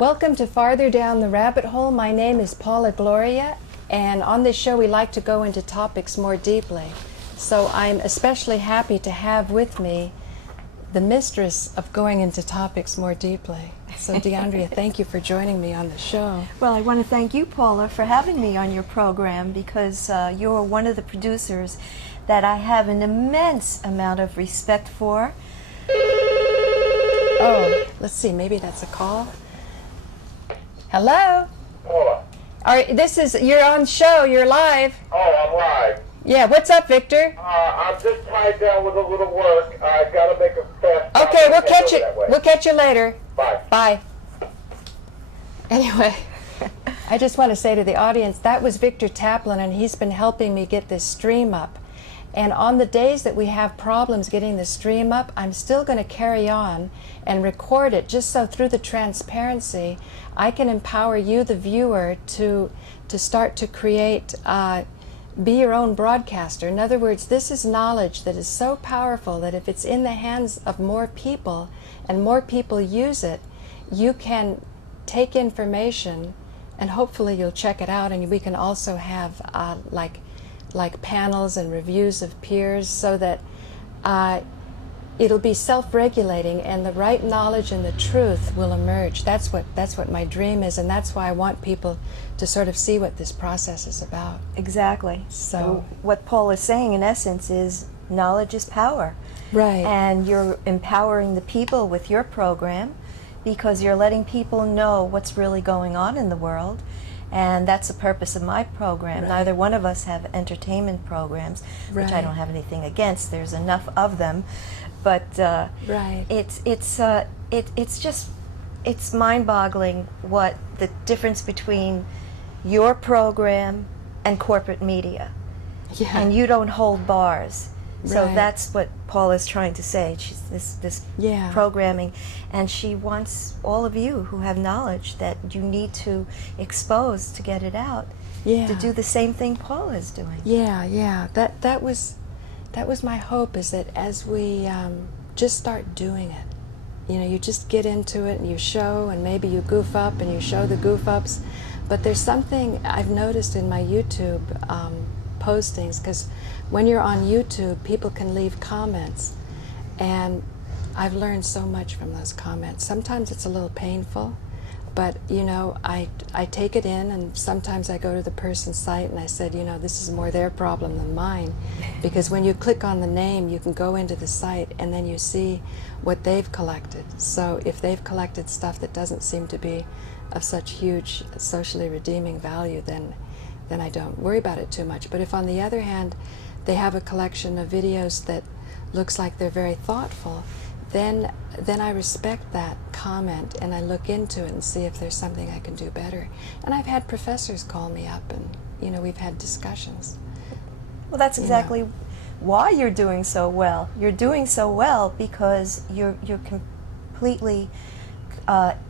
Welcome to Farther Down the Rabbit Hole. My name is Paula Gloria, and on this show we like to go into topics more deeply. So I'm especially happy to have with me the mistress of going into topics more deeply. So Deandrea, thank you for joining me on the show. Well, I want to thank you, Paula, for having me on your program, because you're one of the producers that I have an immense amount of respect for. Oh, let's see, maybe that's a call. Hello? Paula. All right, you're on show, you're live. Oh, I'm live. Yeah, what's up, Victor? I'm just tied down with a little work. I've got to make a fast stop. Okay, We'll we'll catch you later. Bye. Bye. Anyway, I just want to say to the audience, that was Victor Taplin, and he's been helping me get this stream up. And on the days that we have problems getting the stream up, I'm still going to carry on and record it, just so through the transparency, I can empower you, the viewer, to start to create, be your own broadcaster. In other words, this is knowledge that is so powerful that if it's in the hands of more people and more people use it, you can take information and hopefully you'll check it out, and we can also have like panels and reviews of peers, so that it'll be self-regulating and the right knowledge and the truth will emerge. That's what my dream is, and that's why I want people to sort of see what this process is about. Exactly. So what Paul is saying, in essence, is knowledge is power. Right. And you're empowering the people with your program, because you're letting people know what's really going on in the world. And that's the purpose of my program. Right. Neither one of us have entertainment programs, which I Right. don't have anything against. There's enough of them, but Right. it's mind-boggling what the difference between your program and corporate media. Yeah. And you don't hold bars. So Right. that's what Paul is trying to say. She's this Yeah. programming, and she wants all of you who have knowledge that you need to expose to get it out, Yeah. to do the same thing Paul is doing. Yeah. That was my hope, is that as we just start doing it, you just get into it and you show, and maybe you goof up and you show the goof ups. But there's something I've noticed in my YouTube postings, because when you're on YouTube, people can leave comments, and I've learned so much from those comments. Sometimes it's a little painful, but I take it in, and sometimes I go to the person's site and I said, this is more their problem than mine, because when you click on the name, you can go into the site and then you see what they've collected. So if they've collected stuff that doesn't seem to be of such huge socially redeeming value, then I don't worry about it too much. But if, on the other hand, they have a collection of videos that looks like they're very thoughtful, then I respect that comment and I look into it and see if there's something I can do better. And I've had professors call me up, and we've had discussions. Well, that's exactly why you're doing so well. You're doing so well because you're completely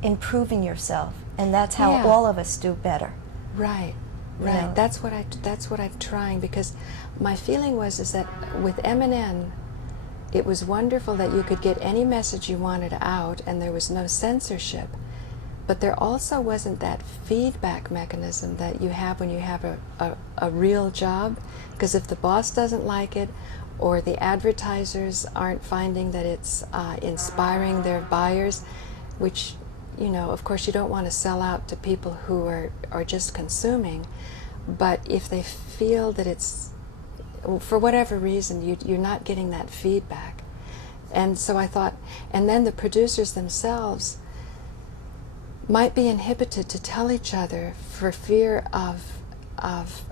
improving yourself, and that's how Yeah. all of us do better. Right. You know. That's what I'm trying, because my feeling is that with MNN, it was wonderful that you could get any message you wanted out and there was no censorship. But there also wasn't that feedback mechanism that you have when you have a real job, because if the boss doesn't like it, or the advertisers aren't finding that it's inspiring their buyers, which of course you don't want to sell out to people who are just consuming, but if they feel that it's, for whatever reason, you're not getting that feedback. And so I thought, and then the producers themselves might be inhibited to tell each other for fear of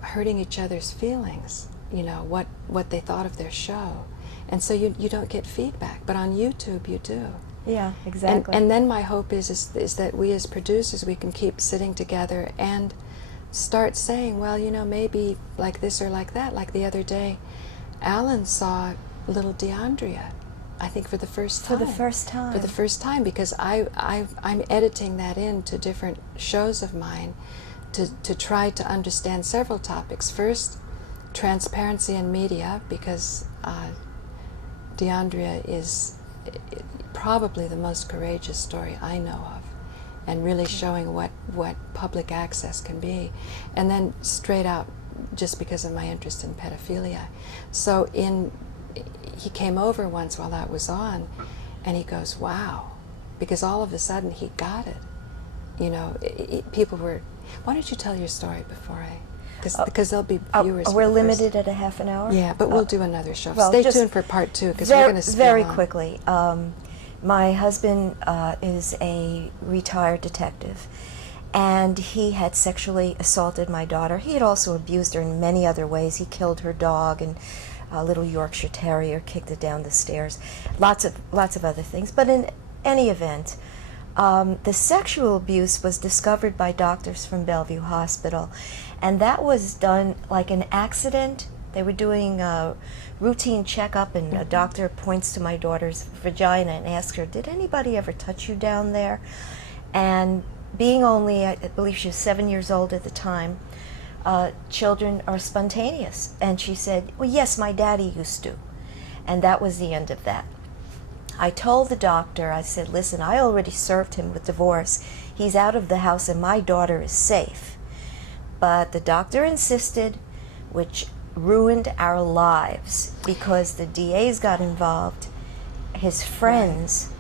hurting each other's feelings, what they thought of their show. And so you don't get feedback, but on YouTube you do. Yeah, exactly. And then my hope is that we as producers, we can keep sitting together and start saying, well, maybe like this or like that. Like the other day, Alan saw little Dyandria, I think for the first time. For the first time. For the first time, because I'm editing that into different shows of mine to try to understand several topics. First, transparency in media, because Deandrea is probably the most courageous story I know of. and really showing what public access can be. And then straight out, just because of my interest in pedophilia. So he came over once while that was on, and he goes, wow, because all of a sudden he got it. You know, people were, why don't you tell your story before I, because there'll be viewers. We're limited at a half an hour? Yeah, but we'll do another show. Well, Stay tuned for part 2, because we're going to spill very on. quickly. My husband is a retired detective, and he had sexually assaulted my daughter. He had also abused her in many other ways. He killed her dog, and a little Yorkshire Terrier, kicked it down the stairs. Lots of other things. But in any event, the sexual abuse was discovered by doctors from Bellevue Hospital, and that was done like an accident. They were doing a routine checkup, and a doctor points to my daughter's vagina and asks her, did anybody ever touch you down there? And being only, I believe she was 7 years old at the time, children are spontaneous. And she said, well, yes, my daddy used to. And that was the end of that. I told the doctor, I said, listen, I already served him with divorce. He's out of the house and my daughter is safe. But the doctor insisted, which ruined our lives, because the DAs got involved, his friends.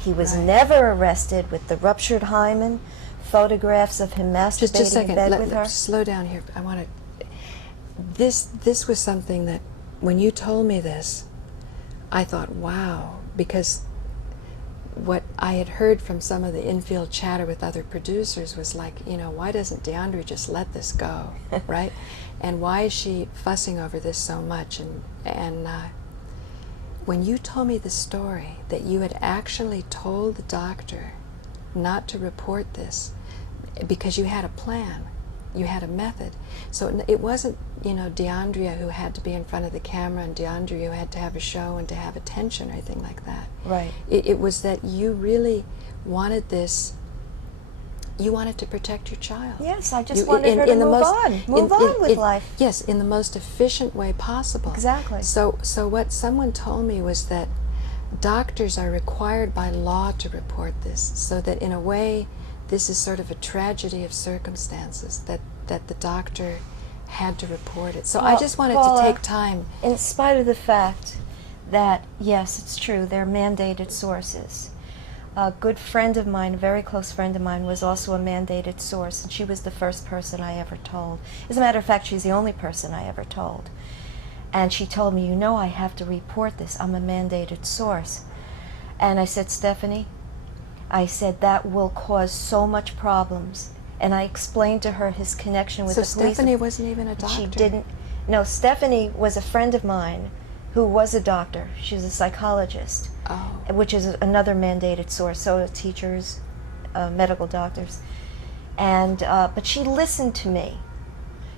He was never arrested with the ruptured hymen, photographs of him masturbating Just a second. in bed with her. Slow down here. I want to. This was something that, when you told me this, I thought, wow, because what I had heard from some of the infield chatter with other producers was like, you know, why doesn't Dyandria just let this go, right? And why is she fussing over this so much? And when you told me the story that you had actually told the doctor not to report this because you had a plan, you had a method. So it wasn't, you know, Deandrea who had to be in front of the camera and Deandrea who had to have a show and to have attention or anything like that. Right. It was that you really wanted this. You wanted to protect your child. Yes, I just wanted her to move on with life. Yes, in the most efficient way possible. Exactly. So what someone told me was that doctors are required by law to report this, so that in a way this is sort of a tragedy of circumstances that the doctor had to report it. So I just wanted Paula, to take time. In spite of the fact that, yes, it's true, they're mandated sources. A good friend of mine, a very close friend of mine, was also a mandated source, and she was the first person I ever told. As a matter of fact, she's the only person I ever told. And she told me, you know, I have to report this. I'm a mandated source. And I said, Stephanie, I said, that will cause so much problems. And I explained to her his connection with the police. So Stephanie wasn't even a doctor? She didn't. No, Stephanie was a friend of mine who was a doctor. She was a psychologist, which is another mandated source. So are teachers, medical doctors. And but she listened to me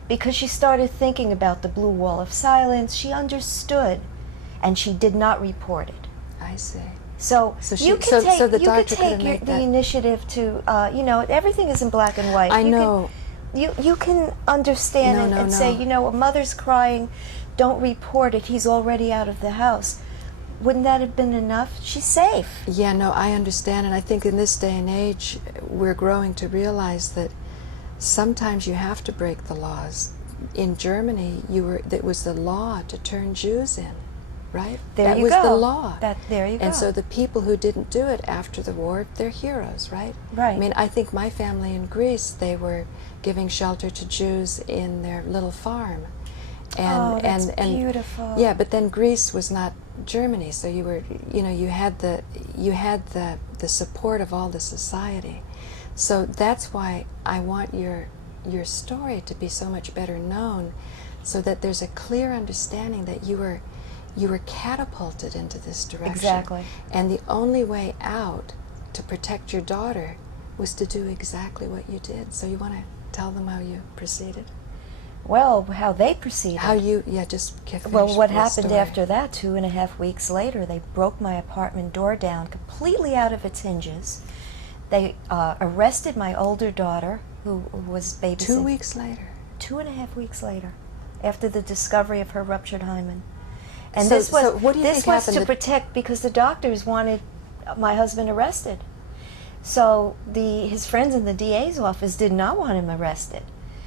because she started thinking about the blue wall of silence. She understood, and she did not report it. I see. So you can take the initiative to, you know, everything is in black and white. I know. You can understand and say, you know, a mother's crying, don't report it, he's already out of the house. Wouldn't that have been enough? She's safe. Yeah, no, I understand, and I think in this day and age, we're growing to realize that sometimes you have to break the laws. In Germany, it was the law to turn Jews in, right? That was the law. There you go. And so the people who didn't do it after the war, they're heroes, right? Right. I mean, I think my family in Greece, they were giving shelter to Jews in their little farm. And, that's beautiful. Yeah, but then Greece was not Germany, so you were, you know, you had the support of all the society. So that's why I want your story to be so much better known, so that there's a clear understanding that you were catapulted into this direction. Exactly. And the only way out to protect your daughter was to do exactly what you did. So you want to tell them how you proceeded? Well, how they proceeded. How you, just finish. Well, what happened story. after that, 2.5 weeks later, they broke my apartment door down completely out of its hinges. They arrested my older daughter, who was babysitting. 2 weeks later? 2.5 weeks later, after the discovery of her ruptured hymen. And so, this was what do you this think was happened to protect, because the doctors wanted my husband arrested. So his friends in the DA's office did not want him arrested.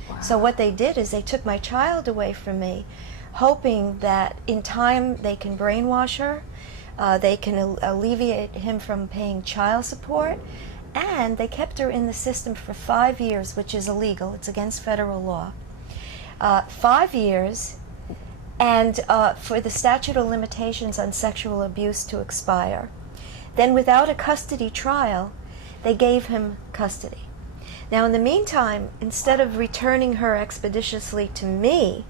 Wow. So what they did is they took my child away from me, hoping that in time they can brainwash her, they can alleviate him from paying child support, and they kept her in the system for 5 years, which is illegal. It's against federal law. 5 years, and for the statute of limitations on sexual abuse to expire. Then without a custody trial, they gave him custody. Now in the meantime, instead of returning her expeditiously to me,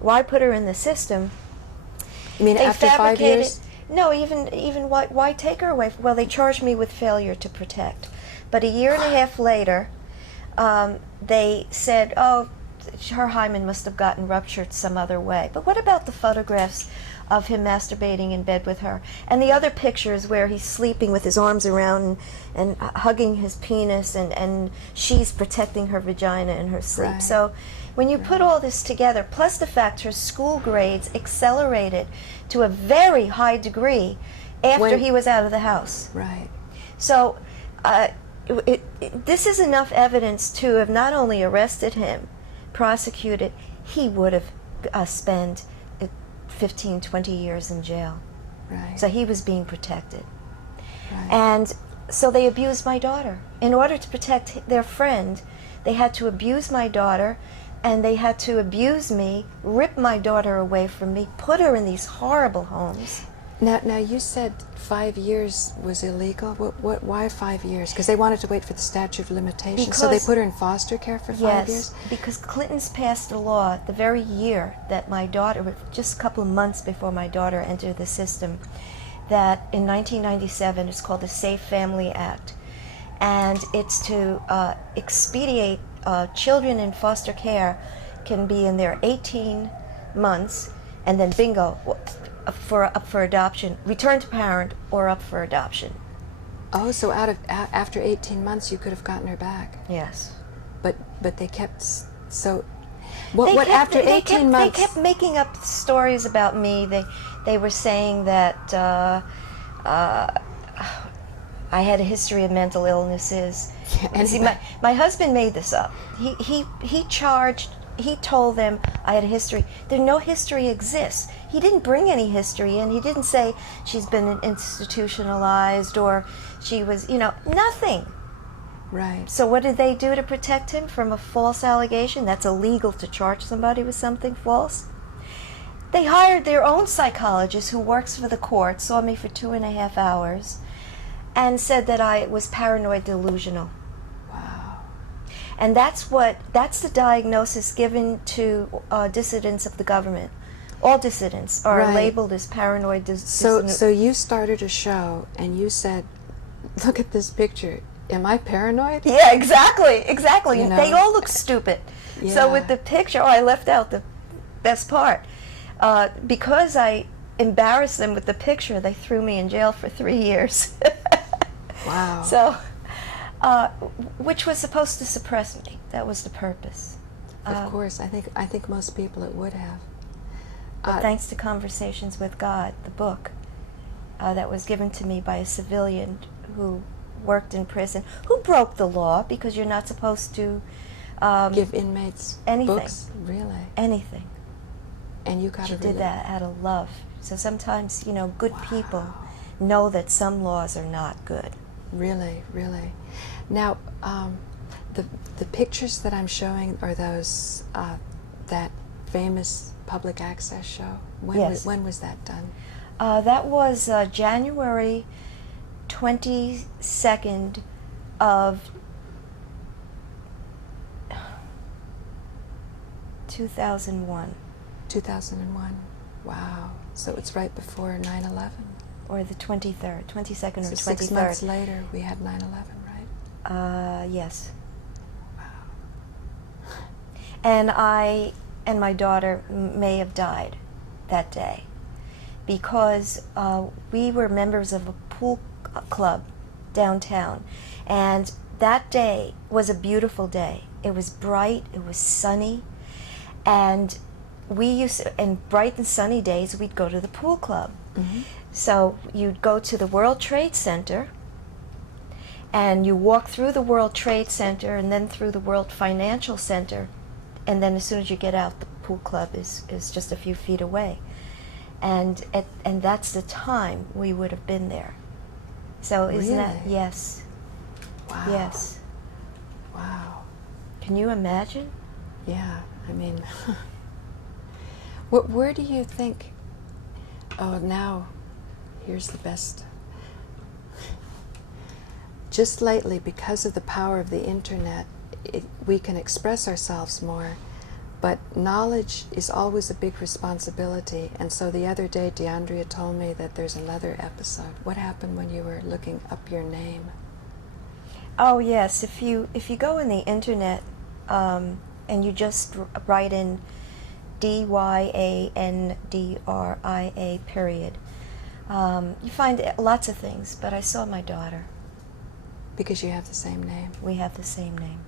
why put her in the system? You mean after 5 years? No, even why take her away? Well, they charged me with failure to protect. But a year and a half later, they said, oh, her hymen must have gotten ruptured some other way. But what about the photographs of him masturbating in bed with her? And the other pictures where he's sleeping with his arms around and hugging his penis, and she's protecting her vagina in her sleep. Right. So when you put all this together, plus the fact her school grades accelerated to a very high degree after he was out of the house. Right. So this is enough evidence to have not only arrested him, prosecuted, he would have spent 15, 20 years in jail. Right. So he was being protected. Right. And so they abused my daughter. In order to protect their friend, they had to abuse my daughter, and they had to abuse me, rip my daughter away from me, put her in these horrible homes. Now you said 5 years was illegal. Why 5 years? Because they wanted to wait for the statute of limitations. So they put her in foster care for 5 years? Yes, because Clinton's passed a law the very year that my daughter, just a couple of months before my daughter entered the system, that in 1997 it's called the Safe Family Act. And it's to expedite children in foster care can be in their 18 months, and then bingo, up for adoption, return to parent, or up for adoption. Oh, so after 18 months you could have gotten her back. Yes. But they kept after 18 months? They kept making up stories about me. They were saying that I had a history of mental illnesses. Yeah, see, my husband made this up. He told them I had a history. No history exists. He didn't bring any history in. He didn't say she's been institutionalized or she was, nothing. Right. So what did they do to protect him from a false allegation? That's illegal to charge somebody with something false. They hired their own psychologist who works for the court, saw me for 2.5 hours, and said that I was paranoid delusional. Wow. And that's the diagnosis given to dissidents of the government. All dissidents are labeled as paranoid delusional. So you started a show and you said, look at this picture. Am I paranoid? Yeah, exactly. They all look stupid. Yeah. So with the picture, I left out the best part. Because I embarrassed them with the picture, they threw me in jail for 3 years. Wow. So, which was supposed to suppress me. That was the purpose. Of course, I think most people it would have. But thanks to Conversations with God, the book that was given to me by a civilian who worked in prison, who broke the law because you're not supposed to give inmates anything. books? Really? Anything. And you got She to did that out of love. So sometimes, good people know that some laws are not good. Really, really. Now, the pictures that I'm showing are those that famous public access show. When was that done? That was January 22nd of 2001. 2001. Wow. So it's right before 9/11. Or the 23rd, 22nd or 23rd. 6 months later, we had 9/11, right? Yes. Wow. And my daughter may have died that day because we were members of a pool club downtown, and that day was a beautiful day. It was bright, it was sunny, and in bright and sunny days, we'd go to the pool club. Mm-hmm. So you'd go to the World Trade Center, And you walk through the World Trade Center and then through the World Financial Center, and then as soon as you get out, the pool club is just a few feet away. And that's the time we would have been there. So isn't that, Really? yes. Wow. Yes. Wow. Can you imagine? Yeah, I mean, where do you think, oh, now, here's the best. Just lately, because of the power of the internet, we can express ourselves more, but knowledge is always a big responsibility. And so the other day, Deandria told me that there's another episode. What happened when you were looking up your name? Oh yes, if you go in the internet and you just write in Dyandria period, you find lots of things. But I saw my daughter. Because you have the same name. We have the same name.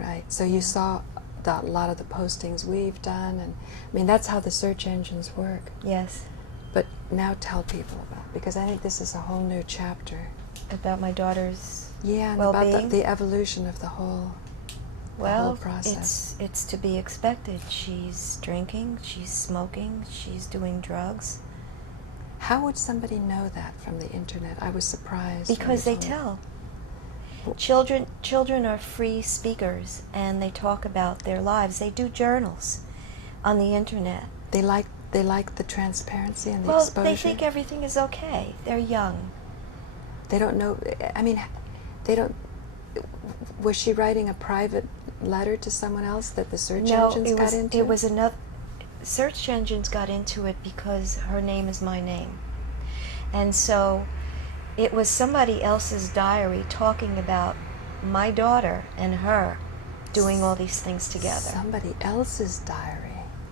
Right. So you saw a lot of the postings we've done, and I mean that's how the search engines work. Yes. But now tell people about it, because I think this is a whole new chapter. About my daughter's Yeah, and well-being? about the evolution of the whole process. It's to be expected. She's drinking, she's smoking, she's doing drugs. How would somebody know that from the internet? I was surprised. when Because you they told me. tell. Children are free speakers, and they talk about their lives. They do journals on the internet. They like the transparency and the Well, exposure. they think everything is okay. They're young. They don't know. I mean, they don't. Was she writing a private letter to someone else that the search engines got into? It was another. Search engines got into it because her name is my name, and so it was somebody else's diary talking about my daughter and her doing all these things together. Somebody else's diary.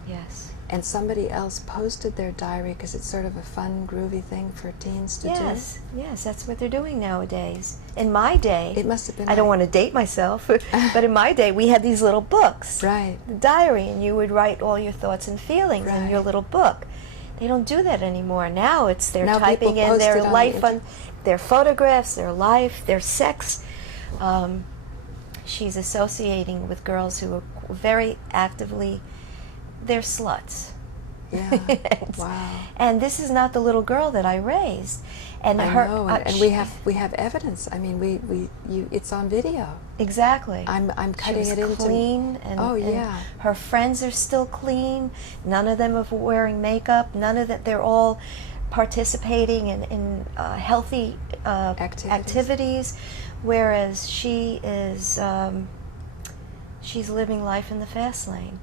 Yes. And somebody else posted their diary because it's sort of a fun, groovy thing for teens to do. Yes, that's what they're doing nowadays. In my day, It must have been I don't like- want to date myself, but in my day we had these little books, Right. the diary, and you would write all your thoughts and feelings in Right. your little book. They don't do that anymore. Now they're Now typing people in post their it on the life, their photographs, their life, their sex. She's associating with girls who are very actively, they're sluts. Yeah. Wow. And this is not the little girl that I raised. And I her, know, and we have evidence. I mean, it's on video. Exactly. I'm cutting she was it into clean, and, Oh, and yeah. her friends are still clean. None of them are wearing makeup. None of that. They're all participating in healthy activities, whereas she is she's living life in the fast lane.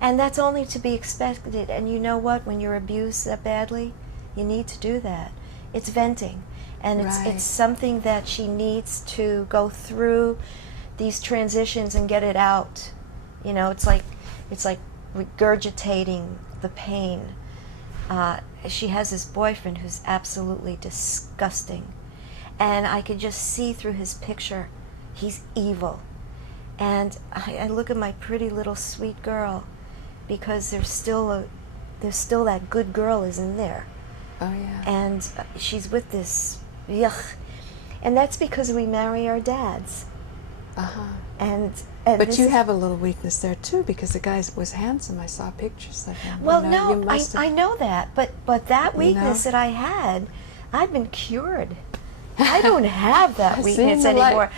And that's only to be expected. And you know what? When you're abused that badly, you need to do that. It's venting. And Right. it's something that she needs to go through these transitions and get it out. You know, it's like regurgitating the pain. She has this boyfriend who's absolutely disgusting. And I could just see through his picture, he's evil. And I look at my pretty little sweet girl, because there's still that good girl is in there. Oh yeah. And she's with this yuck. And that's because we marry our dads. Uh-huh. And But this you is- have a little weakness there too, because the guy was handsome. I saw pictures of him. Well, You know, you no, must have- I know that, but that You weakness know? that I had, I've been cured. I don't have that I've weakness seen the light. anymore.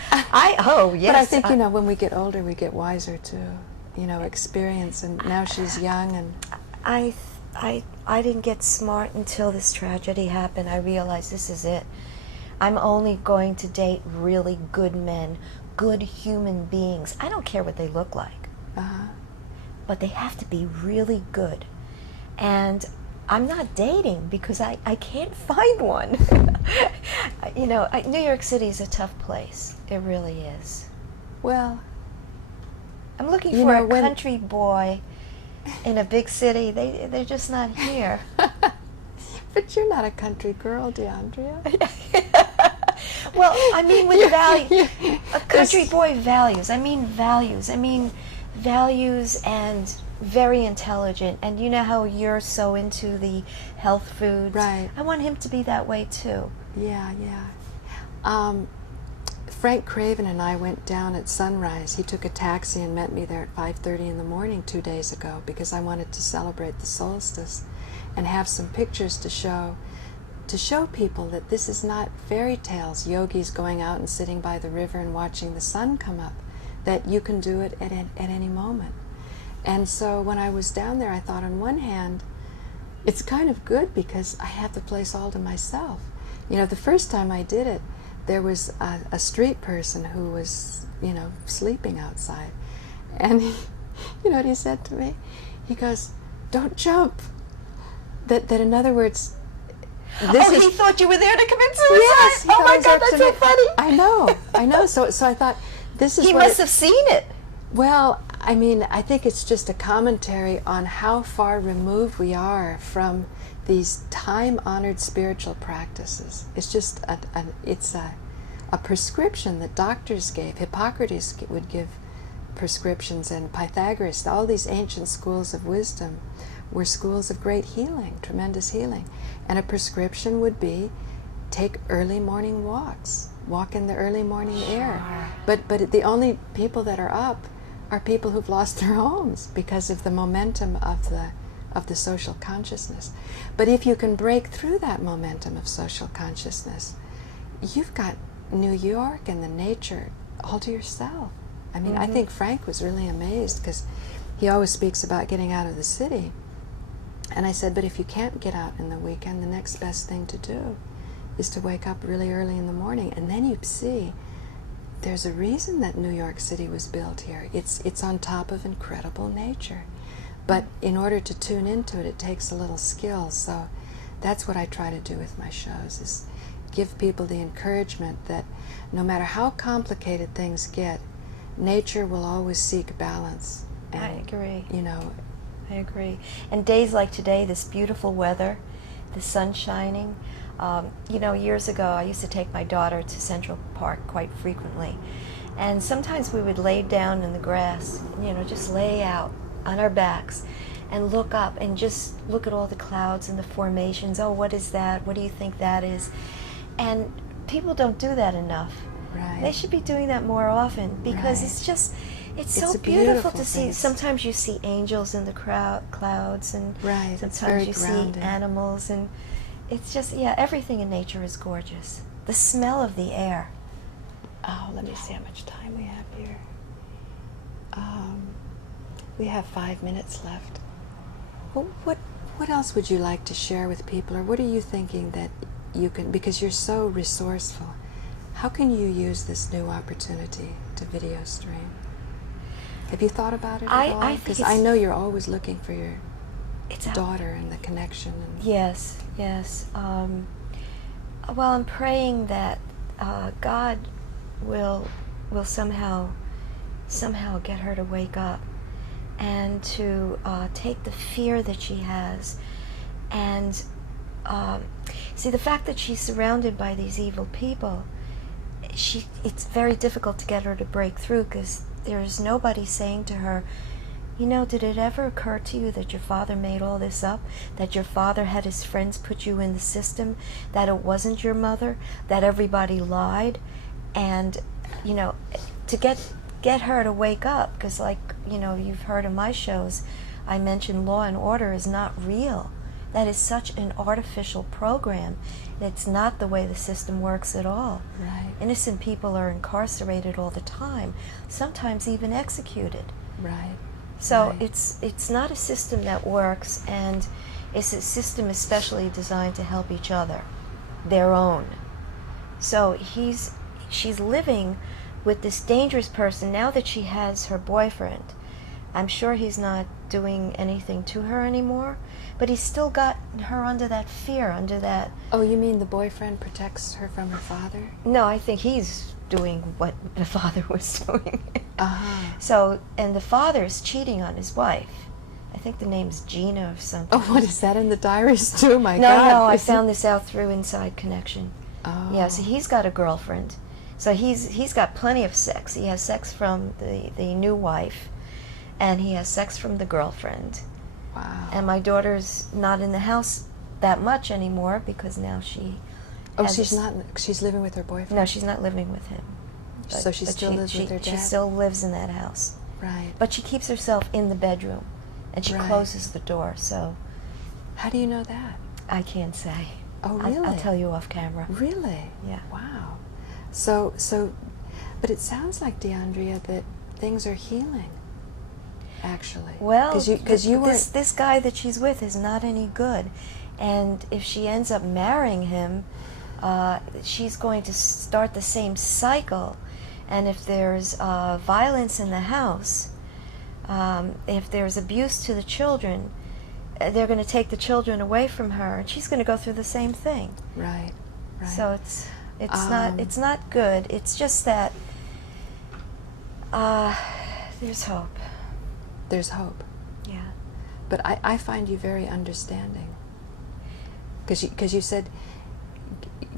Yes. But I think, you know, when we get older, we get wiser too. You know, experience, and now she's young, and I didn't get smart until this tragedy happened. I realized this is it. I'm only going to date really good men, good human beings. I don't care what they look like, but they have to be really good. And I'm not dating because I can't find one. You know, New York City is a tough place. It really is. well, I'm looking You for know, a when- country boy in a big city. They're just not here. but you're not a country girl, Deandria. Well, I mean with value. Yeah. A country boy values. I mean values. I mean values and very intelligent. And you know how you're so into the health foods? Right. I want him to be that way too. Yeah. Frank Craven and I went down at sunrise. He took a taxi and met me there at 5:30 in the morning 2 days ago because I wanted to celebrate the solstice and have some pictures to show people that this is not fairy tales, yogis going out and sitting by the river and watching the sun come up, that you can do it at any moment. And so when I was down there, I thought on one hand, it's kind of good because I have the place all to myself. You know, the first time I did it, there was a street person who was, you know, sleeping outside. And he, you know what he said to me? He goes, "Don't jump." That in other words, this he thought you were there to commit suicide? Yes, he oh thought my I was God, up that's to so me. funny. I know. So I thought, this is He what must have seen it. Well, I mean, I think it's just a commentary on how far removed we are from these time-honored spiritual practices. It's just a prescription that doctors gave. Hippocrates would give prescriptions, and Pythagoras. All these ancient schools of wisdom were schools of great healing, tremendous healing. And a prescription would be take early morning walks, walk in the early morning air. But the only people that are up are people who've lost their homes because of the momentum of the social consciousness. But if you can break through that momentum of social consciousness, you've got New York and the nature all to yourself. I mean, I think Frank was really amazed because he always speaks about getting out of the city. And I said, but if you can't get out in the weekend, the next best thing to do is to wake up really early in the morning, and then you see there's a reason that New York City was built here. It's on top of incredible nature. But in order to tune into it, it takes a little skill. So that's what I try to do with my shows, is give people the encouragement that no matter how complicated things get, nature will always seek balance. And, I agree. You know, I agree. And days like today, this beautiful weather, the sun shining. You know, years ago, I used to take my daughter to Central Park quite frequently. And sometimes we would lay down in the grass, you know, just lay out on our backs and look up and just look at all the clouds and the formations. Oh, what is that? What do you think that is? And people don't do that enough. right. They should be doing that more often because Right. it's just, it's It's so a beautiful beautiful to thing. see. It's- Sometimes you see angels in the clouds, and Right, it's sometimes very you grounding. see animals, and it's just, yeah, everything in nature is gorgeous. The smell of the air. Oh, let me see how much time we have here. We have 5 minutes left. Well, what else would you like to share with people, or what are you thinking that you can, because you're so resourceful, how can you use this new opportunity to video stream? Have you thought about it at all? I think Because it's- I know you're always looking for your It's out daughter and the connection. And Yes, yes. Well, I'm praying that God will somehow get her to wake up and to take the fear that she has, and see, the fact that she's surrounded by these evil people, it's very difficult to get her to break through because there's nobody saying to her, you know, did it ever occur to you that your father made all this up? That your father had his friends put you in the system? That it wasn't your mother? That everybody lied? And, you know, to get her to wake up, because, like, you know, you've heard in my shows, I mentioned law and order is not real. That is such an artificial program. It's not the way the system works at all. Right. Innocent people are incarcerated all the time, sometimes even executed. Right. So Right. it's not a system that works, and it's a system especially designed to help each other, their own. So she's living with this dangerous person now that she has her boyfriend. I'm sure he's not doing anything to her anymore, but he's still got her under that fear, under that. Oh, you mean the boyfriend protects her from her father? No, I think he's doing what the father was doing. Uh-huh. So, and the father's cheating on his wife. I think the name's Gina or something. Oh, what is that in the diaries too? My No, God. no, I Is it- found this out through Inside Connection. Oh. Yeah, so he's got a girlfriend. So he's got plenty of sex. He has sex from the new wife, and he has sex from the girlfriend. Wow. And my daughter's not in the house that much anymore because now she. Oh, has she's a- not. She's living with her boyfriend. No, she's not living with him. So she still lives with her dad? She still lives in that house. Right. But she keeps herself in the bedroom, and she Right. closes the door, so... How do you know that? I can't say. Oh, really? I'll tell you off camera. Really? Yeah. Wow. But it sounds like, Deandrea, that things are healing, actually. Well, because you were this guy that she's with is not any good, and if she ends up marrying him, she's going to start the same cycle. And if there's violence in the house, if there's abuse to the children, they're going to take the children away from her, and she's going to go through the same thing. Right. Right. So it's not good. It's just that there's hope. There's hope. Yeah. But I find you very understanding. Because you said,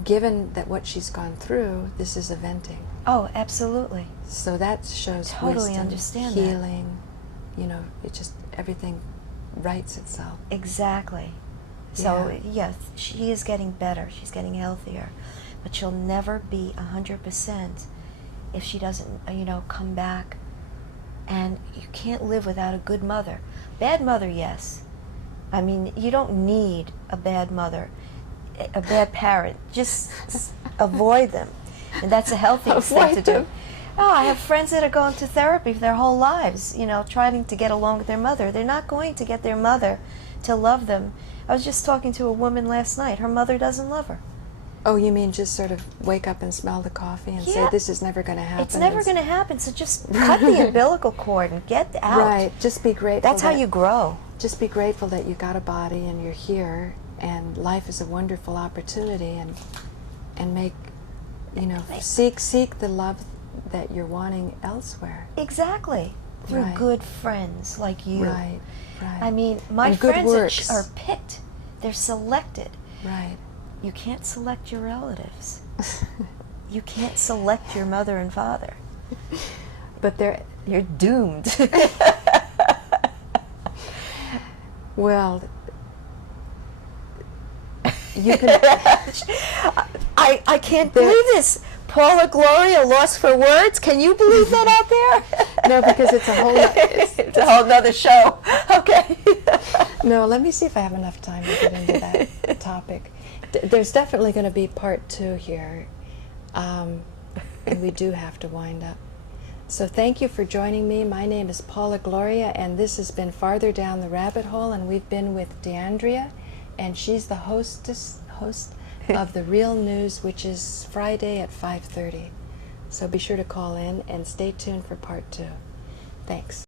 given that what she's gone through, this is a venting. Oh, absolutely. So that shows Totally wisdom, understand that. healing. You know, it just, everything rights itself. Exactly. So, Yeah. yes, she is getting better. She's getting healthier. But she'll never be 100% if she doesn't, come back. And you can't live without a good mother. Bad mother, yes. I mean, you don't need a bad mother, a bad parent. Just avoid them. And that's a healthy thing to do. Oh, I have friends that are going to therapy for their whole lives, trying to get along with their mother. They're not going to get their mother to love them. I was just talking to a woman last night. Her mother doesn't love her. Oh, you mean just sort of wake up and smell the coffee and say, Yeah. this is never going to happen? It's never going to happen, so just cut the umbilical cord and get out. Right. Just be grateful. That's how you grow. Just be grateful that you got a body and you're here, and life is a wonderful opportunity, and make, seek the love that you're wanting elsewhere. Exactly. Through Right. good friends like you. Right. Right. I mean, my And good friends works. are picked. They're selected. Right. You can't select your relatives. You can't select your mother and father. But You're doomed. well, you can. I can't believe this. Paula Gloria lost for words. Can you believe that out there? No, because it's a whole. It's a whole nother show. Okay. No, let me see if I have enough time to get into that topic. There's definitely going to be part 2 here, and we do have to wind up. So thank you for joining me. My name is Paula Gloria, and this has been Farther Down the Rabbit Hole, and we've been with Deandrea, and she's the host of The Real News, which is Friday at 5:30. So be sure to call in and stay tuned for part 2. Thanks.